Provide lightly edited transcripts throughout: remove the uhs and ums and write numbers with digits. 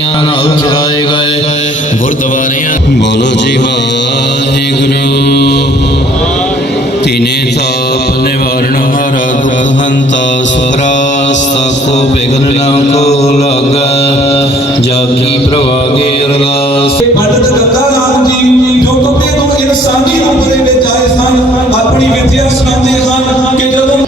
नाल चढ़ाए गए गुरुद्वारियां। बोलो जी वाहिगुरु। तिने ताप निवारण हारा दुख हंता सुखरास्ता को बिघन न को लागा जाकी प्रवागे अरदास। पंडित गंगा राम जी जो कपड़े तो इंसानी रूप ਦੇ ਵਿੱਚ ਆਏ ਸਨ ਆਪਣੀ ਵਿਦਿਆ ਸੁਣਾਉਂਦੇ ਹਨ ਕਿ ਜਦੋਂ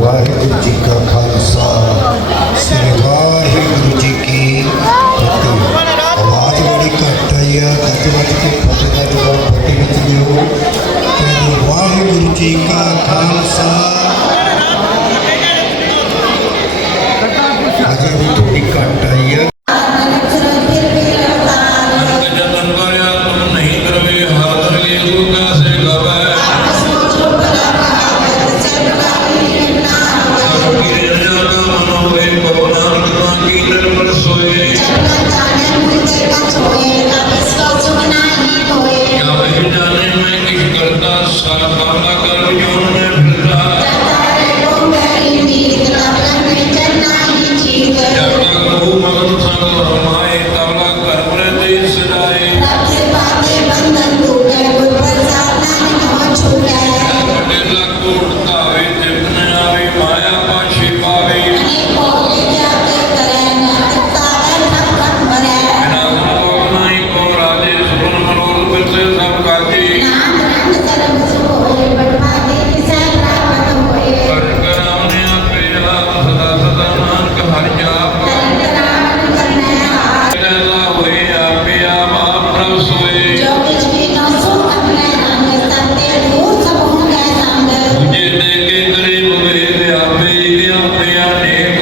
वाहिगुरु जी का खालसा श्री वाहिगुरु जी की फतेह। आवाज बड़ी घट आई है, गज गज के फतेह का जवाब फटी विच दिओ। वाहिगुरु जी का खालसा अजे भी थोड़ी घट आई है। जाने मैं किस करता सारा बाबा कर जो मैं फिरता ਤੇ ਸਭ ਕਾਜੀ ਕਰ ਕਰਾਉਨੇ ਆਪੇ ਆਪ ਸਦਾ ਸਦਾ ਨਾਨਕ ਹਰਿ ਜਾਪ ਕਰਦਾ ਹੋਏ ਆਪੇ ਆਪ ਪ੍ਰਭ ਸੋਏ ਜੇ ਦੇ ਕੇ ਕਰੇ ਹੋਏ ਆਪੇ ਆਪੇ ਅਨੇਕ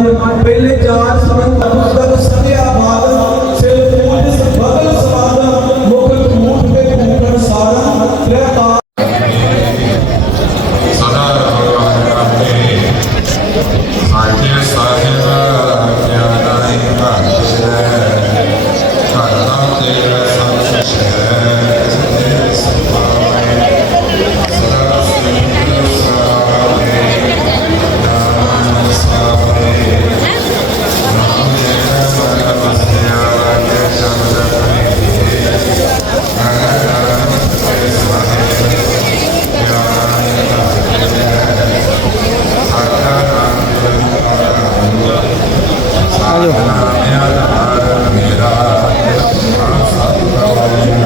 ਪਹਿਲੇ 4 ਸ਼ਬਦ ਤਦ ਸਭਿਆ ਬਾਦ ਸਿਰ ਪੂਜ ਬਦਲ ਸਵਾਦ ਮੁਖ ਮੂਠ ਤੇ ਕੂਟਨ ਸਾਰਾ ਤ੍ਰਿਤਾ ਸਦਾ ਭਗਵਾਨੇ ਸਾਚੇ ਸਾਹਿਬ ਗਿਆਨਾਈ ਭਾਗਿਆ ਕਰਤਾ ਤੇਰਾ ਸੱਚ ਹੈ ਸਮਾਏ ਸਦਾ ਸਿਮਰਨ ਸਾਰੇ ਨਾਮ ਸਾਰੇ ਨਾਮ ਲੈਣਾ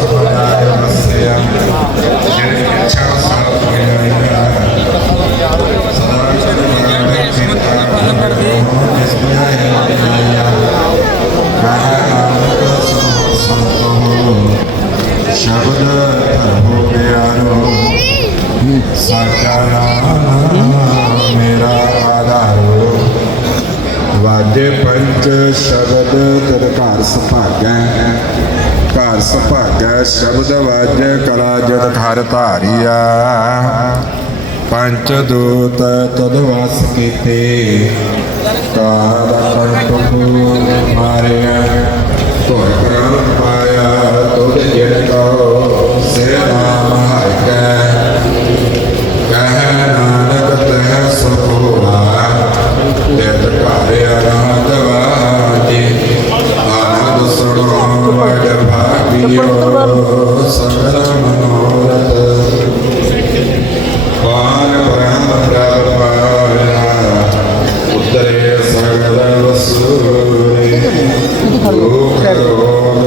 ਮਨ ਵਸਿਆ ਕੇ ਸ਼ਬਦ ਸ਼ਬਦ ਹੋ ਗਿਆਨੋ ਸਾਚਾ ਨਾਮ ਮੇਰਾ ਆਧਾਰੋ ਵਾਜੇ ਪੰਚ ਸ਼ਬਦ ਤਰ ਘਰ ਸੁਭਾਗੈ ਘਰ ਸੁਭਾਗੈ ਸ਼ਬਦ ਵਾਜੇ ਕਲਾ ਜਦ ਘਰ ਧਾਰੀਆ ਪੰਚ ਦੂਤ ਤਦ ਵਸ ਕੀਤੇ ਕਾਦਾ ਕੰਟੂ ਮਾਰਿਆ ਧੁਰ ਪ੍ਰਾਨ ਪਾਇਆ ਤੁਧ ਜਿਨ ਕੋ ਸੇ ਨਾਮ ਹਰਿ ਕਹਿ ਨਾਨਕ ਤਹਿ ਸੁਭਾ ਤਿਤ ਘਰ ਆਨੰਦ ਵਾਜੇ ਆਨੰਦ ਸੁਣੋ ਵਡ ਭਾਗਿਓ ਸਗਲ ਮਨੋਰਥ ਪਾਨ ਬ੍ਰਹਮ ਪ੍ਰਭ ਪਾਇਆ ਉਤਰੇ ਸਗਲ ਵਸੂਰੇ ਲੋਕ ਰੋਗ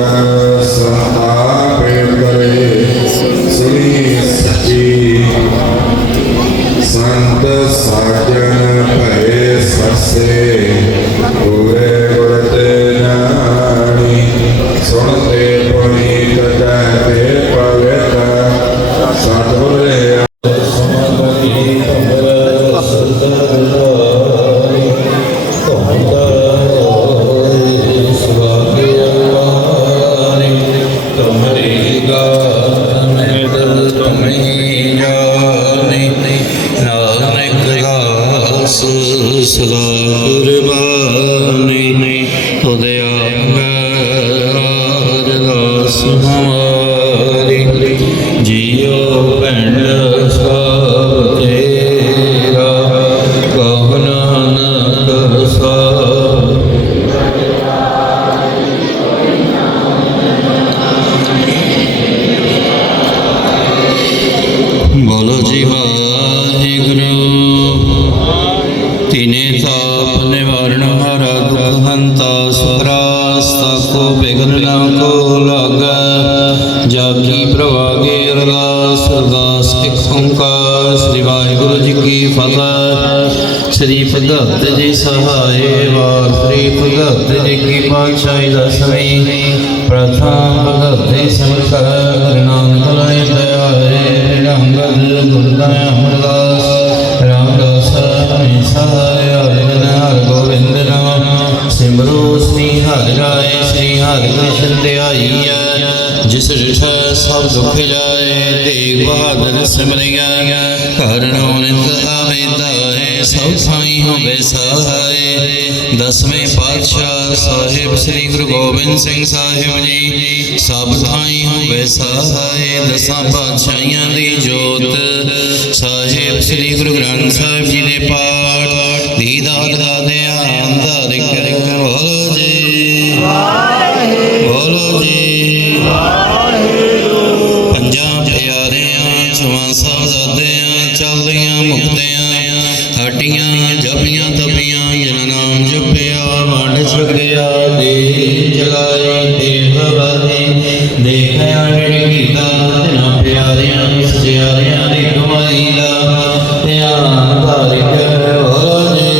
ਸੰਤਾਪ ਕਰੇ ਸੁਣੀ ਸੱਚੀ ਸੰਤ ਸਾਜਣ ਭਏ ਸਸੇ ਪੂਰੇ ਗੁਰ ਤੇ ਨਾਣੀ ਸੁਣਤੇ ਪੁਨੀਤ ਜੈ ਤੇ ਪਵਿੱਤ ਸਤਿਗੁਰੇ ਸਮਗਰੀ ਤੁਮਰਾ ਸਰਦਾਰੀ ਤੁਮਦਾ ਤੁਮਰੀ ਗਾਨ ਮਿਲ ਤੁਮਹੀ ਜਾਣੀ ਨਾਨਕ ਦਾਸ ਸਦਾ ਕੁਰਬਾਨੀ ਤੁਦੇ ਅਰਦਾਸ ਹਮਾਰੀ ਜੀਓ ਪਿੰਡ ਸਭ ਤੇਰਾ ਕਹੁ ਨਾਨਕ ਸਭ ਬੋਲੋ ਜੀ ਵਾਹਿਗੁਰੂ ਤਿਨੇ ਤਾਪ ਨਿਵਾਰਨ ਹਾਰਾ ਦੁਖ ਹੰਤਾ ਸੁਖਰਾਸਤਾ ਕੋ ਬਿਗਨ ਨਾ ਕੋ ਲਾਗਾ ਜਾ ਕੀ ਪ੍ਰਵਾਗੇ ਅਰਦਾਸ ਅਰਦਾਸ ਇਕ ਓੰਕਾਰ ਸ੍ਰੀ ਵਾਹਿਗੁਰੂ ਜੀ ਕੀ ਫਤਿਹ। ਸ੍ਰੀ ਭਗਤ ਜੀ ਸਹਾਏ ਵਾਰ ਸ੍ਰੀ ਭਗਤ ਜੀ ਕੀ ਪਾਤਸ਼ਾਹੀ ਦਸਵੀਂ ਪ੍ਰਥਮ ਭਗਤ ਜੀ ਸਮਰ ਨਾਨਕ ਲਾਇ ਧਿਆਏ ਰੰਗਦ ਗੁਰਦਾ ਅਮਰਦਾਸ ਰਾਮਦਾਸ ਸਹਾਇ ਹਰਿ ਹਰਿ ਗੋਬਿੰਦ ਨਾਮ ਸਿਮਰੋ ਸ੍ਰੀ ਹਰਿ ਰਾਏ ਸ੍ਰੀ ਹਰਿ ਕ੍ਰਿਸ਼ਨ ਧਿਆਈਐ ਜਿਸ ਰਿਠੈ ਸਭ ਦੁਖ ਜਾਏ ਤੇਗ ਬਹਾਦਰ ਸਿਮਰਿਆ ਘਰ ਨੋ ਨਿਤ ਆਵੇ ਤਾਏ ਸਭ ਸਾਈ ਹੋਵੇ ਸਹਾਏ ਦਸਵੇਂ ਪਾਤਸ਼ਾਹ ਸਾਹਿਬ ਸ੍ਰੀ ਗੁਰੂ ਗੋਬਿੰਦ ਸਿੰਘ ਸਾਹਿਬ ਜੀ ਸਭ ਥਾਈ ਹੋਵੇ ਸਹਾਏ ਦਸਾਂ ਪਾਤਸ਼ਾਹੀਆਂ ਦੀ ਜੋਤ ਸਾਹਿਬ ਸ੍ਰੀ ਗੁਰੂ ਗ੍ਰੰਥ ਸਾਹਿਬ ਜੀ ਦੇ ਪਾਠ ਦੀਦਾਰ ਦਾ ਧਿਆਨ ਧਾਰਿ ਕਰਿ ਬੋਲੋ ਜੀ ਬੋਲੋ ਜੀ ਪੰਜਾਂ ਪਿਆਰਿਆਂ ਛਵਾਂ ਸਾਹਿਬਜ਼ਾਦਿਆਂ ਚੱਲਦੀਆਂ ਮੁਕਤਿਆਂ ਹੱਡੀਆਂ ਜਪੀਆਂ ਤਪੀਆਂ ਜਿਨ ਨਾਮ ਜਪਿਆ ਵੰਡ ਛਕਿਆ ਦੇ ਜਲਾਈ ਦੇਵ ਵਾਹੀ ਦੇਖਿਆ ਨਿੜ ਕੀਤਾ ਤਿਨਾਂ ਪਿਆਰਿਆਂ ਸਜਿਆਰਿਆਂ ਦੀ ਕਮਾਈ ਦਾ ਧਿਆਨ ਧਾਰਿ ਕਰ ਬੋਲੋ ਜੀ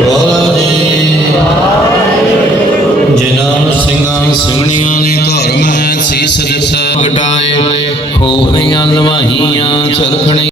ਬੋਲੋ ਜੀ ਜਿਨ੍ਹਾਂ ਸਿੰਘਾਂ ਸਿੰਘਣੀਆਂ ਨੇ ਧਰਮ ਹੈ ਸੀਸ ਦਿੱਤਾ ਕਟਾਏ ਖੋਹਣੀਆਂ ਲਵਾਹੀਆਂ ਚਰਖਣੀ